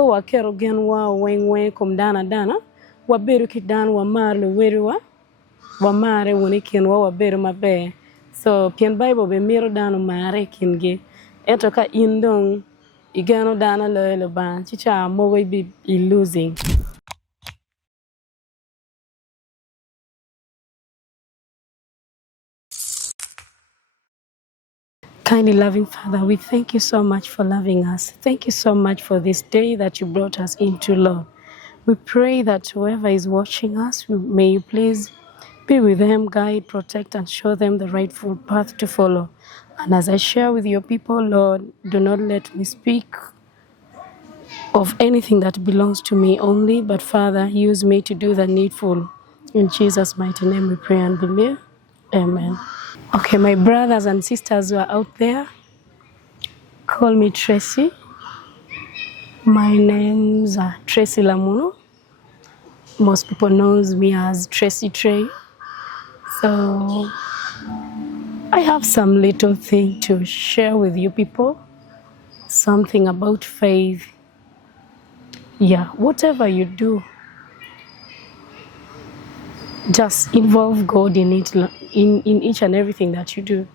before wa kero gen wa wen kom dana wa beru ki dan wa mar lo weru wa mare woni kin wa beru mabe so pien bible be miro dano mare kingi eto ka indong igano dana lo ban chicha mo we be losing. Kindly loving Father, we thank you so much for loving us. Thank you so much for this day that you brought us into, Lord. We pray that whoever is watching us, may you please be with them, guide, protect, and show them the rightful path to follow. And as I share with your people, Lord, do not let me speak of anything that belongs to me only, but Father, use me to do the needful. In Jesus' mighty name we pray and believe. Amen. Okay, my brothers and sisters who are out there, call me Tracy. My name's Tracy Lamuno. Most people knows me as Tracy Trey. So I have some little thing to share with you people. Something about faith. Yeah, whatever you do, just involve God in it, in each and everything that you do.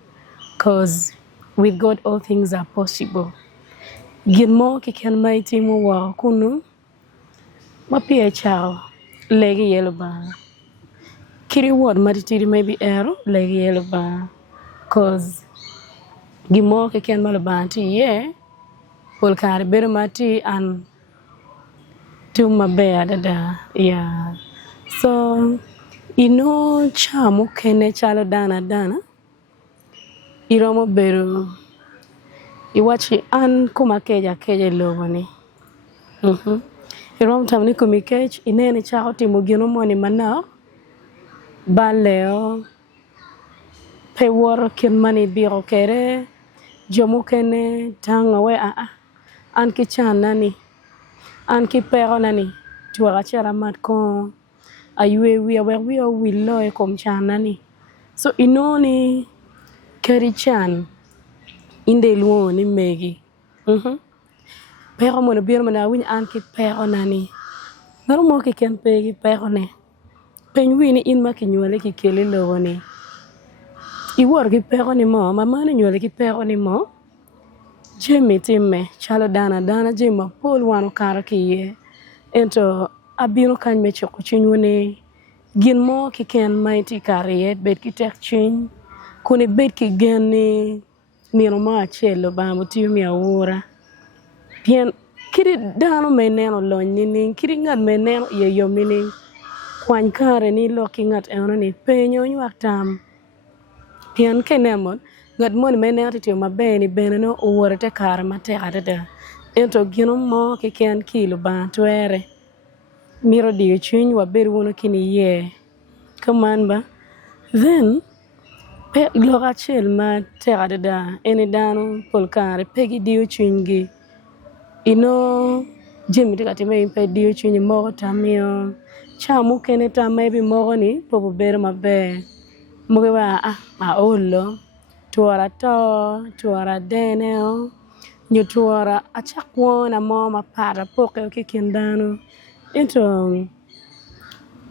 Because with God, all things are possible. Gilmo kiken mighty mo wa kunu mapia chao legi yellow ba kiri word matitiri maybe ero legi yellow ba cause gilmo kiken malabanti ye pol kari beru mati and to mabea dada yeah so chamo kene chalo dana iromo beru iwachi an kuma keja loboni irom tam ni kumikech inene chao timo gino moni mana baleo pe wor kin mani biro kere jomo kene tanga we an ki chanani an ki pero nani tuwa chera mat ko aywe we willo e kom chanani so inoni keri chan inde luo ni megi pero mo biro mana win an ki pero nani naro mo ki ken pegi pero ne pen wini in ma ki nyole ki kele lo ni iwor ki pero ni mo mama ni nyole ki pero ni mo jemi timme chalo dana jema pol wano kara ki ye ento abino kan me choko chinyone gin mo ki ken mighty kariet bet ki tek chin kuni bet ki geni nino ma chelo ba mutiyo mi awura pien kiri dano me neno lony nini kiri ngad me neno ye yom nini kwany kare ni loki ngat eno ni penyo nywak tam pien kenemon ngad mon me neno titiyo mabe ni bene no uwore te kare mate adada ento gino mo ki ken kilo ba tuere miro diyo chuny waber wono kini ye kaman ba then pe loka chel ma te adada eni dano polkare pegi diyo chuny gi jemi tika time impe diyo chuny moko tamio chamu kene ta maybe moko ni popo ber mabe moge wa olo tuara to tuara deneo nyutuara achakwona mama para poke kikindano into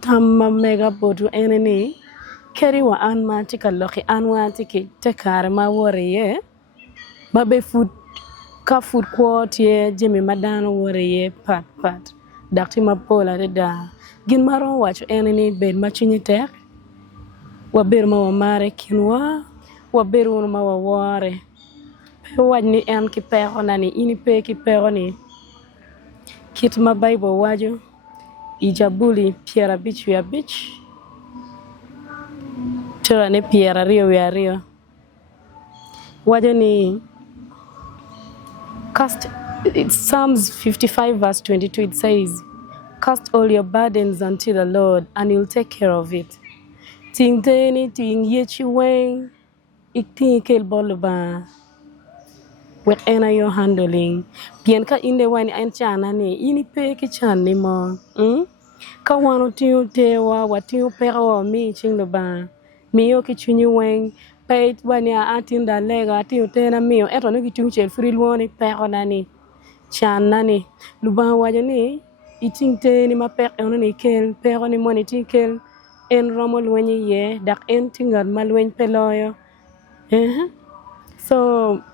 tamma mega bodu eneni keri wa an ma tika loki an wa tiki tekare ma wore ye mabe food ka food quote jemi madano wore ye pat dakti mapola da gin maro wacho eneni bed machinyi tek waber ma mare kinwa waber wono ma wore pe wajni en ki pero nani ini pe ki pero ni kit ma bible wajo ijabuli piera bich ya bich tora ne piera rio ya rio wajo ni Psalms 55 verse 22 it says cast all your burdens unto the Lord and he'll take care of it ting teni ting yechi weng ikting kel boluba whatever you're handling bien ka inde wani an chana ni ini pe ki chan ni mo ka wano tiu tewa watiu pero mi chingdo ba miyo ki chunyi weng peit wani atinda lega tiu tena miyo eto no ki tiu chel free woni pero nani chana ni luba wajo ni itingte ni mapek eno ni kel pero ni moni tinkel en romo lwenye ye dak en tingal malwen peloyo so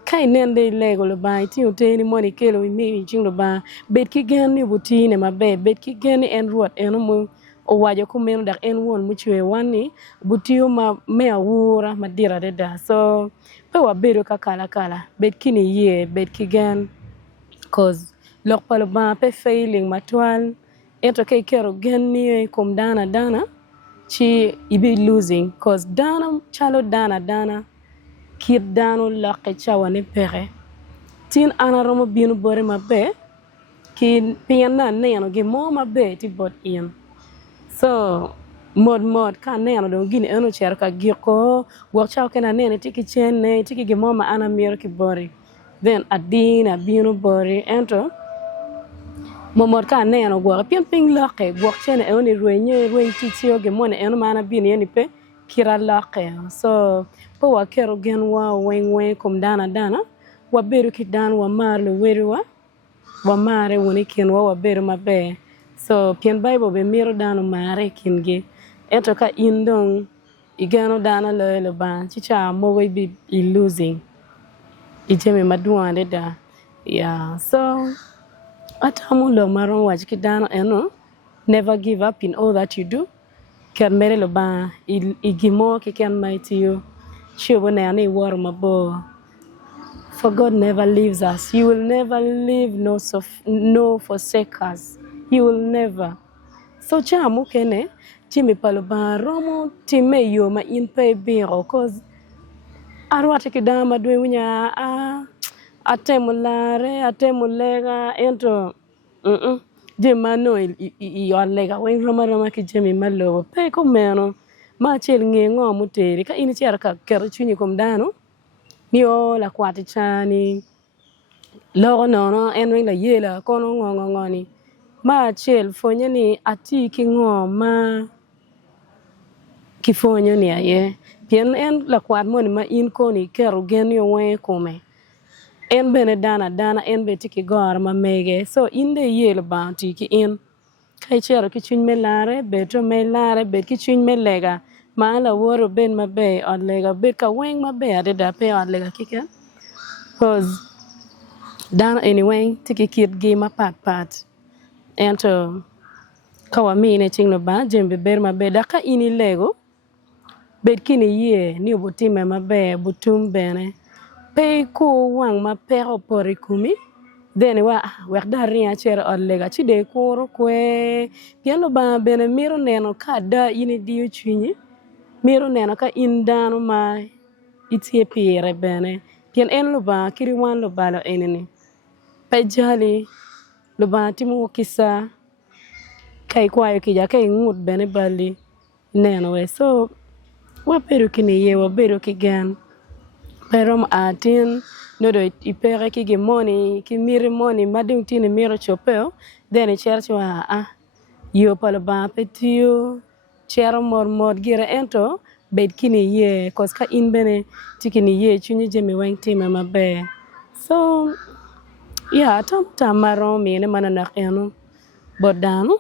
kai nende lego luba itingte ni moni kelo mi jing luba bet ki gen ni butine mabe bet ki gen en ruot eno mo o wajo kumeno dak en won muchwe wani butiyo ma me awura madira deda so pe wabedo kala bet kini ye bet ki gen cause lok palo ba pe failing matwal ento ke kero gen ni kum dana chi ibi losing cause dana chalo dana kid dano laqe chawane pere tin ana romo binu bore mabe ki piana neno gi mo mabe ti bot in so mod ka neno do gini eno cher ka giko wo chao kena nene tiki chene tiki gi mo ma ana miro ki bore then adina binu bore ento momor ka neno gwa pin ping laqe gwa chene eno ruenye titio ge mo eno mana binu yeni pe kira laqe so po wa kero gen wa wen kum dana wa beru ki dan wa marle weru wa mare woni ken wa beru mabe so pien bible be miro dano mare kinge eto ka indong igano dana le ban chicha mo we be losing ijeme maduande da yeah so atamu lo maron wa ki dano eno never give up in all that you do kan mere lo ban igimo ki kan mighty you chibo na ni war mabo for God never leaves us. He will never leave no forsake us. He will never. So chamu kene chimi paloba romo time yo ma in pay biro cause arwate kidama dwe winya atemulega ento je mano yo lega wen roma ki jemi malo pe ko meno ma chel ngengo muteri ka ini chiara ka kero chunyi kom dano niyo la kwati chani logo no en wen la yela kono ngo ni ma chel fonye ni ati ki ngo ma ki fonye ni aye pien en la kwat mo ni ma in ko ni kero gen yo we kome en bene dana en be tiki gor ma mege so inde yel banti ki in kai chero ki chun melare beto melare be ki chun melega ma la woro ben mabe on lega be ka wen mabe ade da pe on lega kike cause dana anyway tiki kid game pat ento kawa mine chingno ba jembe ber mabe da ka ini lego bet kini ye ni obutime mabe butum bene pe ko wang ma pero pori kumi then wa da ria cher on lega chide koro kwe piano ba bene miro neno ka da ini dio chunyi miro neno ka indano ma itie pire bene pien en lo ba kiri wan lo ba lo enene pe jali lo ba timu kisa kai kwayo kija kai ngut bene bali neno we so wa pero kini ye wa pero kigan pero atin no do ipere ki money ki miri money mading tini miro chopeo then church wa yo pala ba petio chero mor gira ento bed kini ye cause ka in bene tikini ye chunyi jemi wang time mabe so yeah tamaro mi ne manana eno bodano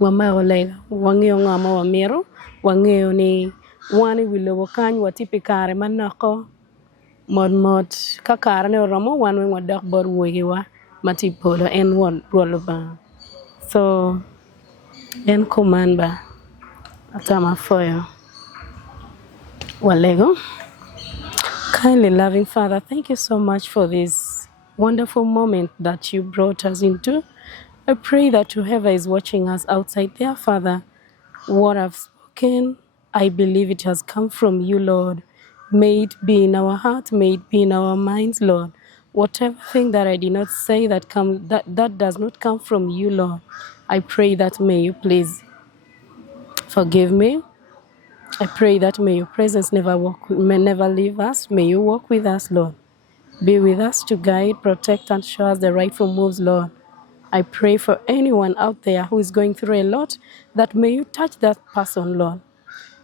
wa maro lega wangyo ngama wa miro wangyo ni wani wilo wakany watipikare manako mod kakara ne romo wan we wadak bor wogi wa matipolo en won roloba so en komanda atama foyo walego. Kindly loving Father, thank you so much for this wonderful moment that you brought us into. I pray that whoever is watching us outside there, Father, what I've spoken, I believe it has come from you, Lord. May it be in our heart, may it be in our minds, Lord. Whatever thing that I did not say that does not come from you, Lord, I pray that may you please forgive me. I pray that may your presence never leave us. May you walk with us, Lord. Be with us to guide, protect, and show us the rightful moves, Lord. I pray for anyone out there who is going through a lot, that may you touch that person, Lord.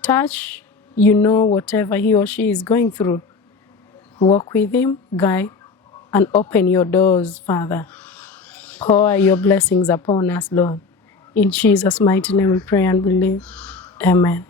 Touch, whatever he or she is going through. Walk with him, guide, and open your doors, Father. Pour your blessings upon us, Lord. In Jesus' mighty name we pray and believe. Amen.